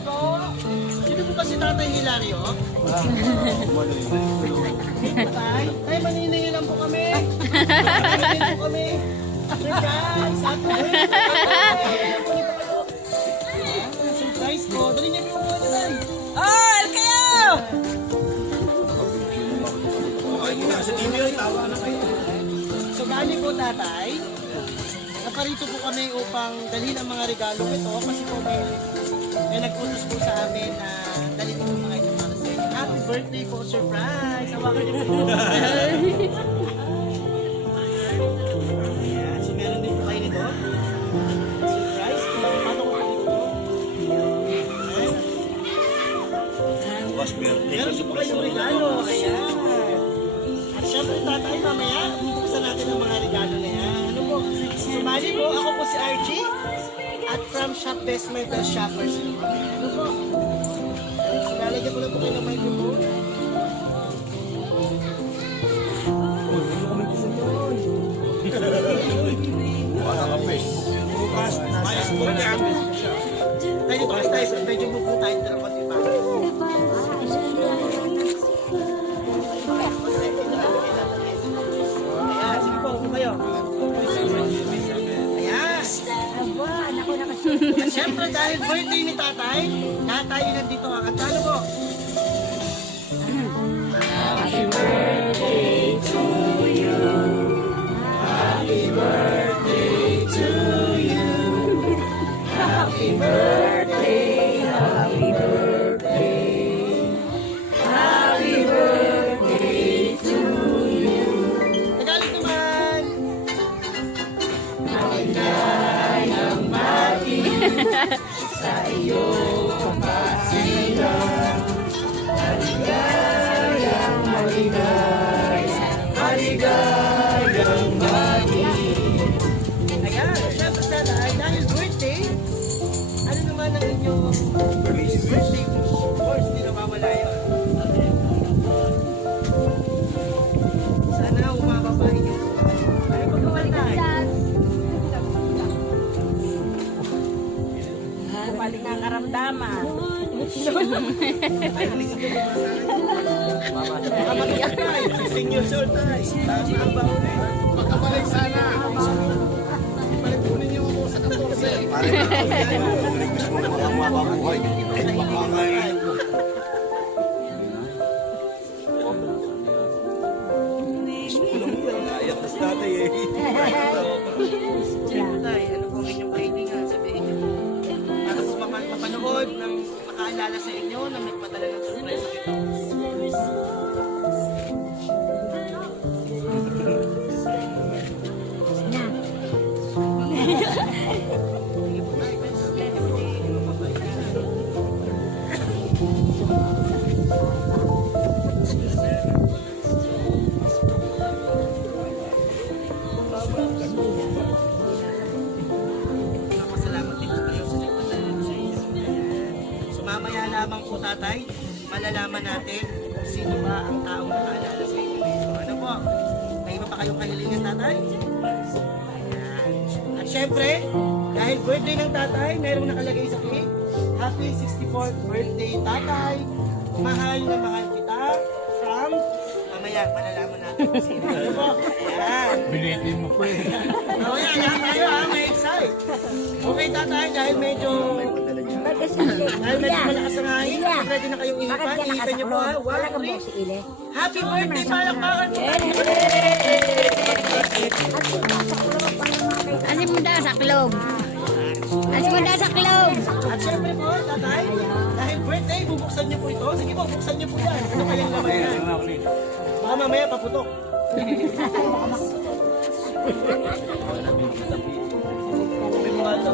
po. Sino po ba si Tatay Hilario? Tay, ay maniningin lang po kami. Maniningin po kami. Sir guys, happy birthday. Surprise po. Dali niyo po muna tayo. Oh, kayo! So bali po tatay, naparito po kami upang dalhin ang mga regalong ito kasi po may nag-utos po sa amin na dalhin po mga ito para sa inyo. Happy birthday po, surprise! Hawakan niyo po. Ayan, so meron din po kayo nito. Surprise! Patong ko dito. Meron po kayong regalo. Ayan. At syempre tatay, mamaya, bubuksan natin ang mga regalo na yan. Ano po? Sumali po, ako po si Archie. At from Shop Best Metal Shoppers. Ano po? Lalagyan ko na po kayo ng microphone. Bukas, nasa Tayo dito kasi tayo, medyo buko tayo dito ng konti pa. Ayan, sige po, upo kayo. Ayan. At syempre dahil birthday ni tatay, lahat tayo nandito kakantalo po. Tagalog naman. Ayan, syempre tatay, dahil birthday, ano naman ang inyong birthday? Of course, hindi nawawala yun. Sana umababa inyo. Ano pag nawalay? Balik ang karamdaman. Ay, please, ito ba sa akin? Makapagyak tayo, 16 years old tayo. Taas na ang baon eh. Pagkabalik sana. Ibalik po ninyo ako sa 14. Pare na gusto mo na mababuhay. Ay, makakay. Naiyak na si tatay eh. Siyempre tayo, ano po ang inyong kahilingan? Sabihin niyo po. Para po mapanood ng makaalala sa inyo na nagpadala ng surprise sa ito. Salamat din po kayo sa nagpadala sa inyo. So mamaya lamang po tatay, malalaman natin kung sino ba ang taong nakaalala sa inyo dito. Ano po? May iba pa kayong kahilingan tatay? Ayan. At syempre, dahil birthday ng tatay, mayroong nakalagay sa cake. Happy 64th birthday tatay. Mahal na mahal kita. From, mamaya malalaman natin kung sino. Ano po? Ayan. Binitin mo po eh. Mamaya lahat tayo ha, may excite. Okay tatay, dahil medyo malakas ang hangin, ready na kayong ihipan. Ihipan niyo po ha. 1, 3. Happy birthday, palakpakan po tayo. Asin mo daw sa klog. Asin mo daw sa klog. At syempre po, tatay, dahil birthday, bubuksan niyo po ito. Sige po, buksan niyo po yan. Ano kayang laman yan? Baka mamaya paputok. May mga ito.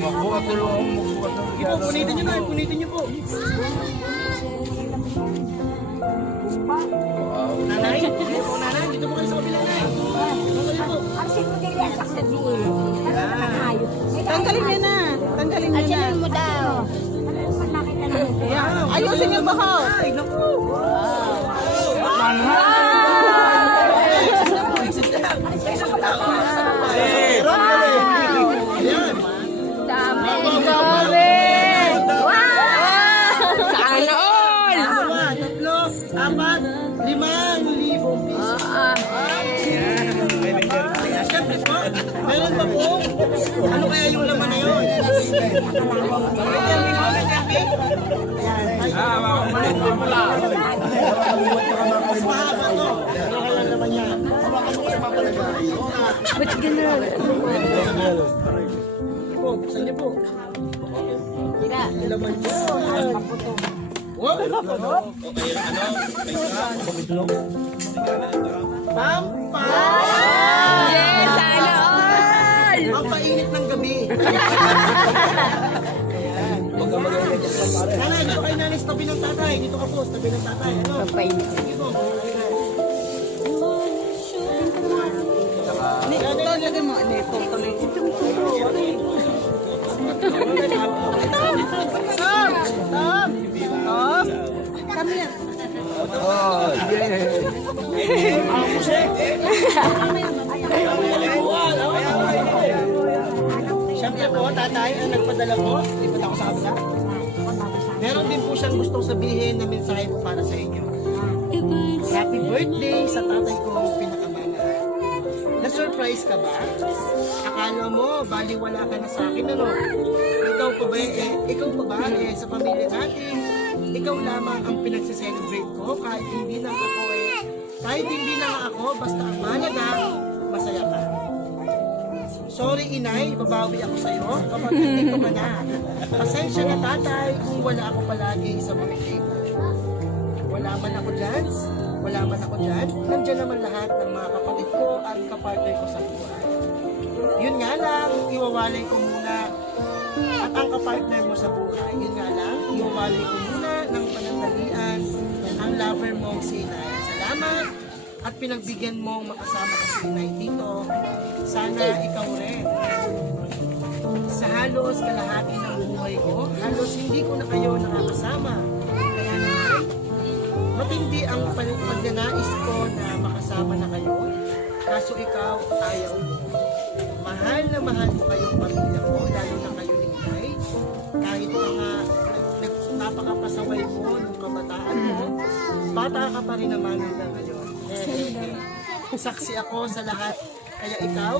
Magbukat tulungan mo. Magbukat ng Sige po, punitin niyo na. Punitin niyo po. Nanay, dito po nanay. Dito po kayo sa kabilang nanay. Dito kayo po. Tanggalin niyo na. Tanggalin niyo na. Asin mo daw. Ayusin yung bahaw. Ay, naku. Ayan. Ayan. Ay, mas mahaba to. Ano kaya naman yan? Ba't gano'n? Po, buksan niyo po. Tira. Ang laman niyo. Wow! Okay, Pampa! Yes, sana all! Ang painit ng gabi. Nanay, dito kayo nanay sa tabi ng tatay. Dito ka po, sa tabi ng tatay. Ano? Papainit. Sige po. Ito, lagay mo. Ito, tuloy. Stop! Stop! Stop! Kami yan. Siyempre po, tatay, ang nagpadala po. Lipat ako sa kabila. Meron din po siyang gustong sabihin na mensahe po para sa inyo. Happy birthday sa tatay kong pinakamamahal. Na-surprise ka ba? Akala mo, baliwala ka na sa akin, ano? Ikaw pa ba, sa pamilya natin, ikaw lamang ang pinagse-celebrate ko kahit hindi na ako, basta ang mahalaga, masaya ka. Sorry inay, babawi ako sa'yo kapag nandito ka na. Pasensya na tatay kung wala ako palagi sa mga table. Wala man ako dyan, nandiyan naman lahat ng mga kapatid ko at kapartner ko sa buhay. Yun nga lang, iwawalay ko muna at ang kapartner mo sa buhay. Yun nga lang, iwawalay ko muna ng panandalian ang lover mong si Inay. Salamat at pinagbigyan mong makasama ko si Inay dito. Sana ikaw rin. Sa halos kalahati ng buhay ko, halos hindi ko na kayo nakakasama. Kaya naman, matindi ang pagnanais ko na makasama na kayo. Kaso ikaw, ayaw mo. Mahal na mahal ko kayong pamilya ko, lalo na kayo ni Inay. Kahit mga napakapasaway mo nung kabataan mo, bata ka pa rin naman hanggang ngayon. Saksi ako sa lahat. Kaya ikaw,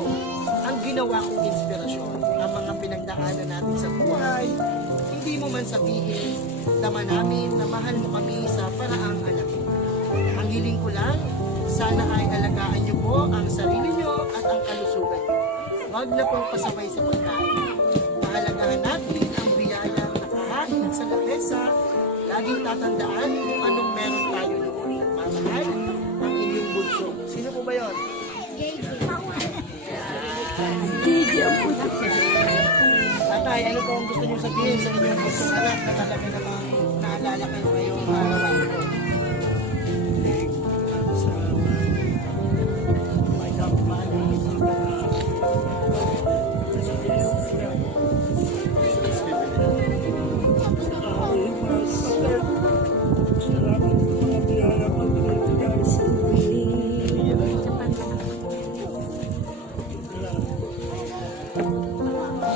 ang ginawa kong inspirasyon. Ang mga pinagdaanan natin sa buhay, hindi mo man sabihin, dama namin na mahal mo kami sa paraang alam mo. Ang hiling ko lang, sana ay alagaan niyo po ang sarili niyo at ang kalusugan niyo. Huwag na pong pasabay sa pagkain. Pahalagahan natin ang biyayang nakahagod sa lakesa. Laging tatandaan kung anong meron tayo noon. Mamahal ang inyong bunso. Sino po ba yun? Tatay, ano po ang gusto niyo sabihin sa inyong bunsong anak na talaga namang naalala kayo ngayong arawan ko?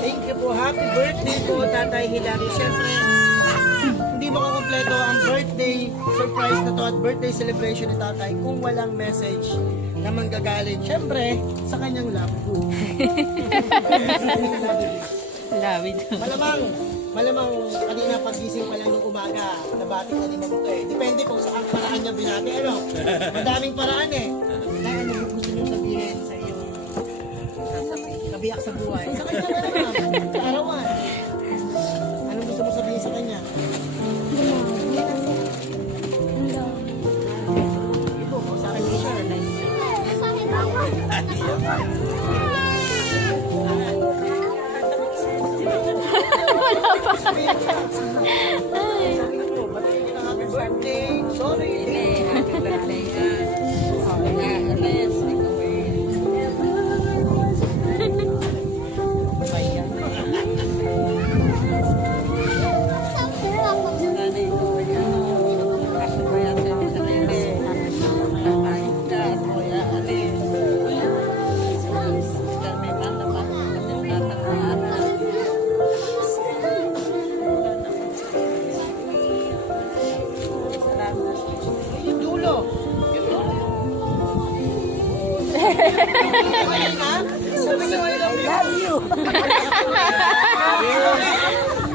Thank you po. Happy birthday po, Tatay Hilary. Siyempre, hindi mo kumpleto ang birthday surprise na to at birthday celebration ni Tatay kung walang message na manggagaling. Siyempre, sa kanyang love food. Lawid. Malamang kanina pagising pa lang ng umaga, nabati na ni Mabuto eh. Depende kung saan paraan niya binati. Ano? Madaming paraan eh. Kaya ano yung gusto niyo sabihin sa iyong kabiyak sa buhay? Sa kanya na naman, sa arawan. Anong gusto mo sabihin sa kanya? Ito, sa akin mo siya. Happy birthday! Sorry! Yung dulo! Yung dulo! Ayun na? Sabi niyo, I love you!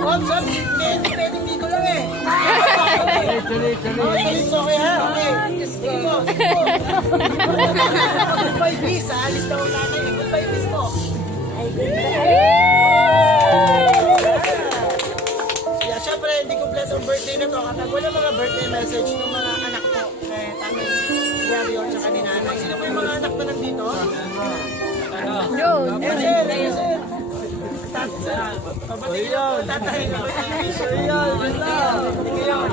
Ops, pwedeng dito lang eh. Tuloy, okay ha? Okay. Sige po, sige po. Goodbye, miss. Alis na wala na eh. Goodbye, miss po. Yeah, syempre, hindi kompleto ang birthday na to kapag wala mga birthday message ng mga anak ko. Eh, tama yung tsaka ni nanay. Sino po yung mga anak na nandito? Doon. Yes, sir. Yes, sir. Pabati yun. Tatay. Sir yun. Sige yun.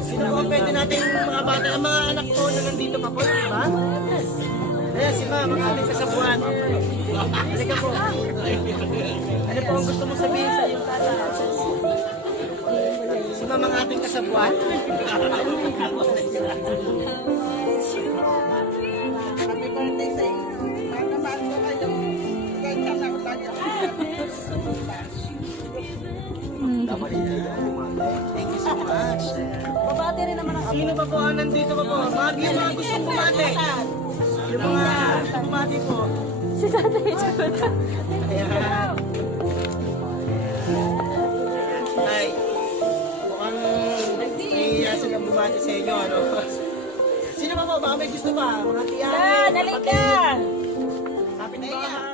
Sino po pwede natin mga bata, ang mga anak ko na nandito pa po, di ba? Eh, si ma'am, ang ating kasabuan. Halika po. Ano po ang gusto mo sabihin sa iyong tata? Si ma'am, ang ating kasabuan. Happy birthday sa inyo. Mahal ko kayo. Ganyan lang tayo. Thank you so much. Babati rin naman ako. Sino pa po ang nandito pa po? Yung mga gustong bumati. Yung mga bumati po. Si tatay. Ayan. Ay, mukhang nahihiya silang bumati sa inyo, ano? Sino pa po? Baka may gusto ba? Mga tiyahin. Dali ka! Happy na ba?